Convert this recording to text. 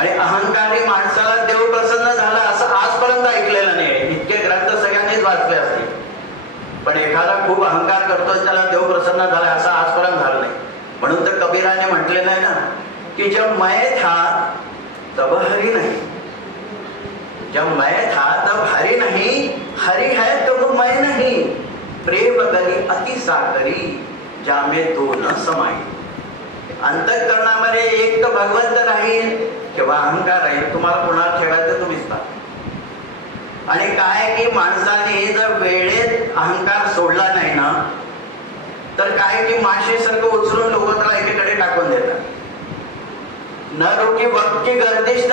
आणि अहंकारी माणसाला देव प्रसन्न झाला असं आजपर्यंत ऐकलेलं नाही. इतके ग्रंथ सगळ्यांनीच वाचले असतील, पण एखादा खूप अहंकार करतो त्याला देव प्रसन्न झाला असं आजपर्यंत झालं नाही. म्हणून तर कबीराने म्हटलेलं आहे ना की जब मैं था तब हरि नहीं, जब मैं था तब हरि नहीं, हरि है तब मैं नहीं, प्रेम गली अति सागरी ज्यामे दो न समाई. अंतःकरणामध्ये एक तर भगवंत राहील किंवा अहंकार राहील, तुम्हाला पुन्हा ठेवायचं तुम्हीच पहा. आणि काय की माणसाने जर वेळेत अहंकार सोडला नाही ना तर काय की माशेसारखं उचलून लोक त्याला एकीकडे टाकून देतात. न रोकी वक्त की गर्दिश